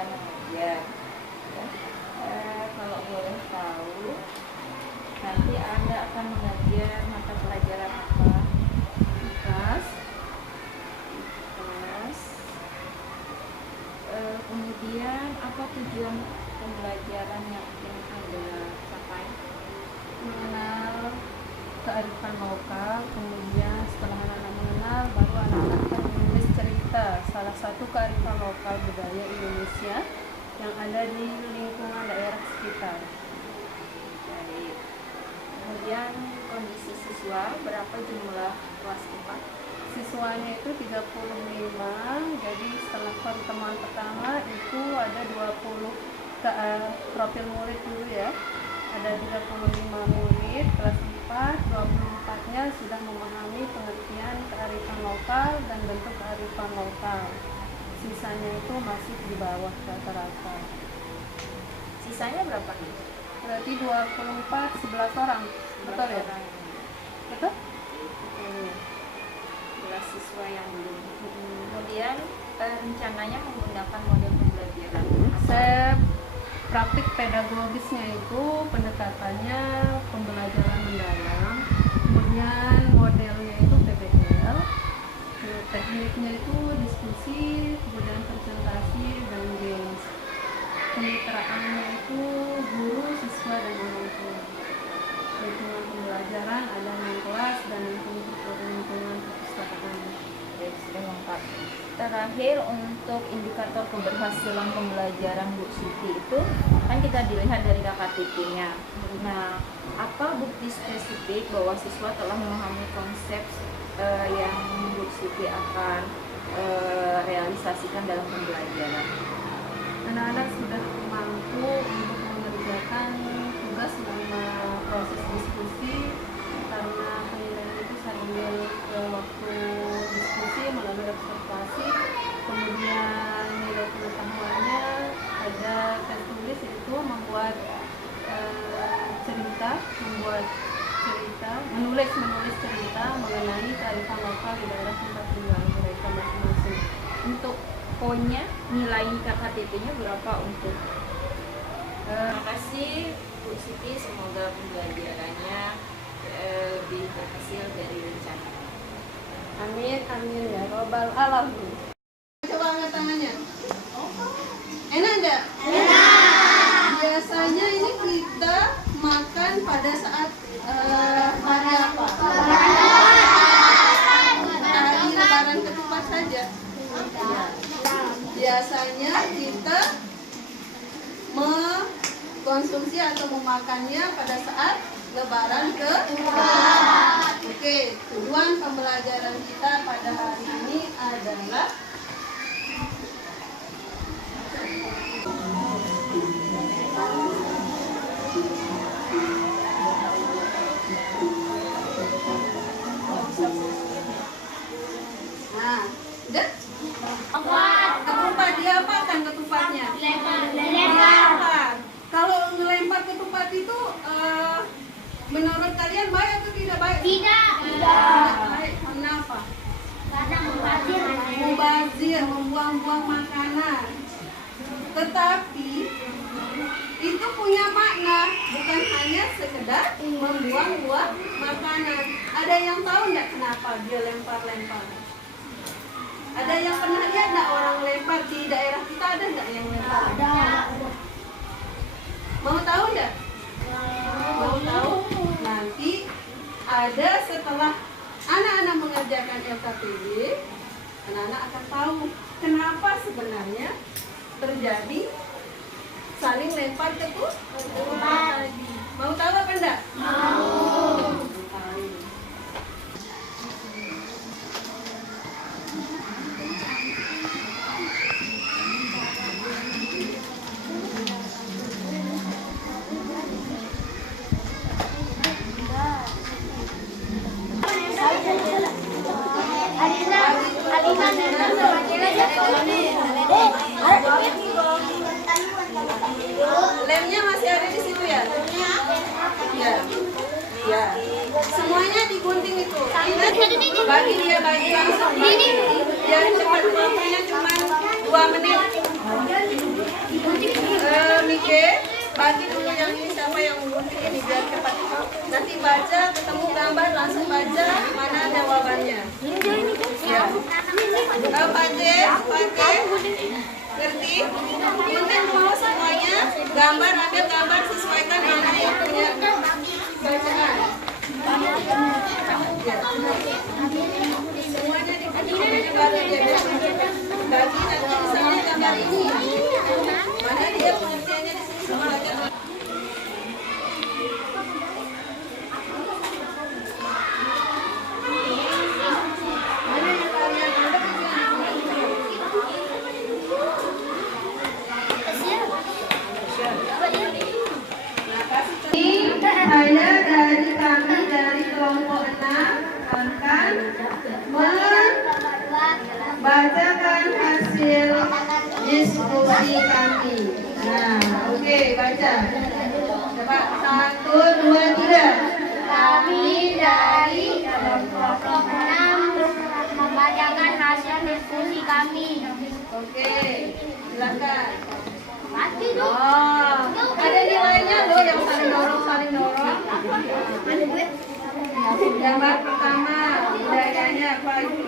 cara mengajar. Ya. Kalau boleh tahu, nanti Anda akan mengajar mata pelajaran apa? IPAS. Kemudian apa tujuan pembelajaran yang ingin Anda capai? Mengenal kearifan lokal, kemudian setelah anak-anak mengenal, baru anak-anak akan menulis cerita salah satu kearifan lokal budaya Indonesia yang ada di lingkungan daerah sekitar. Baik. Kemudian kondisi siswa, berapa jumlah kelas 4? Siswanya itu 35, jadi setelah pertemuan pertama itu ada 20 profil murid dulu ya. Ada 35 murid kelas 4, 24-nya sudah memahami pengertian kearifan lokal dan bentuk kearifan lokal. Sisanya itu masih di bawah rata-rata. Sisanya berapa nih? Berarti 24, 11 orang. Betul ya? Orang. Betul? 11 siswa yang belum. Kemudian rencananya menggunakan model pembelajaran apa? Praktik pedagogisnya itu pendekatannya pembelajaran mendalam, kemudian modelnya itu PBL, tekniknya itu diskusi, kemudian presentasi dan games. Kemitraannya itu guru, siswa dan orang tua. Lingkungan pembelajaran ada kelas dan lingkungan perpustakaan. Baik, sudah lengkap. Terakhir, untuk indikator keberhasilan pembelajaran Bu Siti itu kan kita dilihat dari KKTP-nya. Nah, apa bukti spesifik bahwa siswa telah memahami konsep yang Bu Siti akan realisasikan dalam pembelajaran? Anak-anak sudah mampu untuk mengerjakan tugas selama proses diskusi, karena penilaian itu sambil waktu diskusi melalui observasi, kemudian nilai pengetahuannya ada tes tulis, yaitu membuat menulis cerita mengenai kearifan lokal di daerah tempat tinggal mereka masing-masing. Untuk poinnya, nilai KKTP-nya berapa untuk? Terima kasih Bu Siti, semoga pembelajarannya lebih berhasil dari rencana. Amin, amin ya robbal alamin. Coba angkat tangannya. Enak enggak? Enak. Biasanya ini kita makan pada saat hari apa? Hari Lebaran ketupat saja. Biasanya kita mengkonsumsi atau memakannya pada saat Lebaran ketupat. Oke, tujuan pembelajaran kita pada hari ini adalah udah? Ketupat, dia apa kan ketupatnya? Lempar. Kalau ngelempar ketupat itu menurut kalian baik atau tidak baik? Tidak baik. Kenapa? Karena Mubazir, membuang-buang makanan. Tetapi itu punya makna, bukan hanya sekedar membuang-buang makanan. Ada yang tahu nggak kenapa dia lempar-lempar? Ada yang pernah lihat nggak orang lempar di daerah kita? Ada nggak yang lempar? Ada. Mau tahu nggak? Mau tahu? Nanti ada setelah anak-anak mengerjakan LKPD, anak-anak akan tahu kenapa sebenarnya terjadi saling lempar ketupat tadi. Mau tahu apa enggak? Mau. Tahu. Lemnya masih ada di situ ya? Iya. Iya. Semuanya digunting itu. Bagi dia bagi langsung. Biar cepat, waktunya cuma 2 menit. baca, ketemu gambar langsung baca mana jawabannya. Ya. Pak Ade, ngerti? Mungkin mau semuanya gambar, ambil gambar, sesuaikan mana yang punya bacaan. Semuanya dikasih gambar aja. Bagi nanti misalnya gambar ini, mana dia pengertiannya di sini semua aja. Saya dari kami dari kelompok 6 akan membacakan hasil diskusi kami. Nah, oke, baca. Coba 1, 2, 3. Kami dari kelompok 6 membacakan hasil diskusi kami. Oke, silakan. Mati dong. Oh, ada nilainya loh yang saling dorong. Gambar pertama, budayanya apa itu?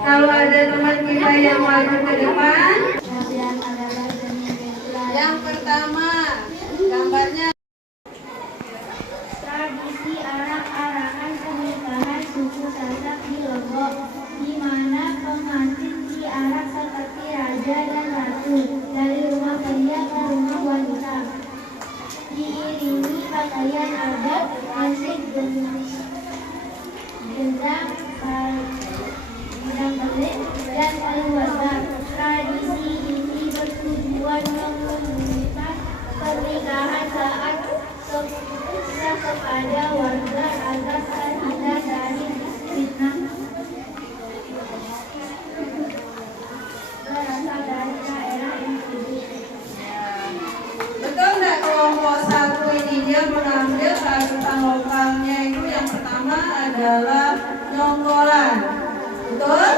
Kalau ada teman kita yang maju ke depan, yang pertama gambarnya. Tradisi arak-arakan pernikahan suku Sasak di Lombok, di mana pengantin diarak seperti raja dan ratu dari rumah pria ke rumah wanita, diiringi pakaian adat, musik, gendang, pelik, dan keluarga. Tradisi ini bertujuan menguntungkan pernikahan saat sukses kepada warga agar terhindar dari fitnah berasal dari daerah itu. Betul nggak kelompok 1 ini dia mengambil kearifan lokalnya itu yang pertama adalah nyonggolan. Betul?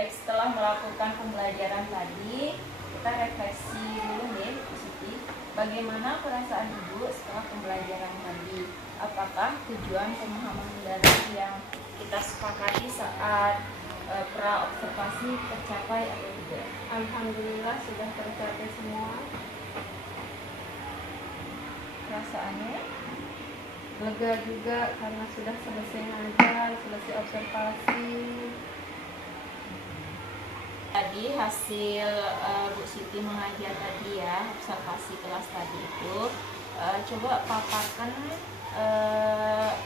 Setelah melakukan pembelajaran tadi, kita refleksi dulu nih, Siti. Bagaimana perasaan Ibu setelah pembelajaran tadi? Apakah tujuan pemahaman mendalam yang kita sepakati saat pra-observasi tercapai atau tidak? Alhamdulillah sudah tercapai semua. Perasaannya? Lega juga karena sudah selesai ngajar, selesai observasi. Tadi hasil Bu Siti mengajar tadi ya, observasi kelas tadi itu, coba paparkan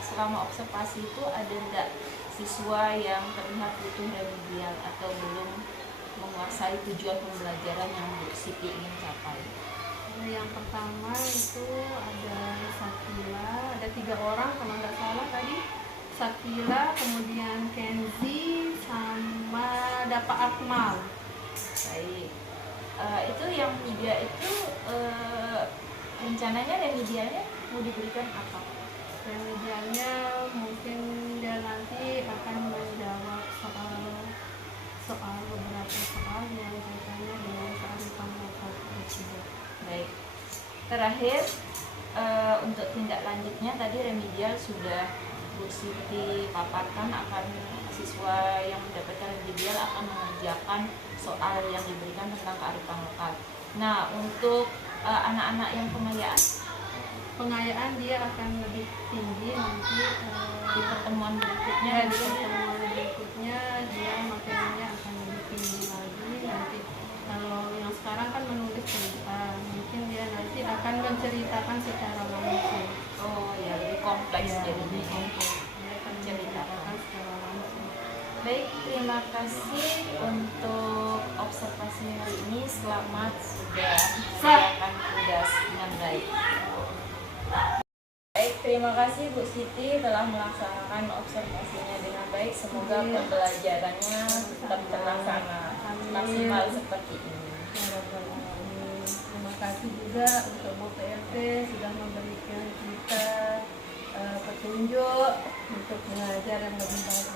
selama observasi itu ada enggak siswa yang terlihat butuh remedial atau belum menguasai tujuan pembelajaran yang Bu Siti ingin capai? Yang pertama itu ada Sakila, ada 3 orang kalau nggak salah tadi. Sakila, kemudian Kenzi, sama Dapa Akmal. Baik. Itu yang 3 itu rencananya remedialnya mau diberikan apa? Remedialnya mungkin dia nanti akan menjawab soal beberapa soal yang kaitannya dengan kearifan lokal tersebut. Baik. Terakhir untuk tindak lanjutnya tadi remedial sudah Bu Siti paparkan, akan siswa yang mendapatkan remedial akan mengerjakan soal yang diberikan tentang kearifan lokal. Nah, untuk anak-anak yang Pengayaan dia akan lebih tinggi nanti di pertemuan berikutnya ya, di pertemuan berikutnya dia materinya akan lebih tinggi lagi. Nanti kalau yang sekarang kan menulis cerita, mungkin dia nanti akan menceritakan secara langsung. Oh ya, lebih kompleks Ya, jadinya. lebih kompleks. Dia akan menceritakan secara langsung. Baik, terima kasih untuk observasi hari ini. Selamat sudah menjalankan tugas dengan baik. Baik, terima kasih Bu Siti telah melaksanakan observasinya dengan baik. Semoga pembelajarannya tetap terlaksana maksimal seperti ini. Terima kasih juga untuk Bu PLT sudah memberikan kita petunjuk untuk mengajar yang lebih baik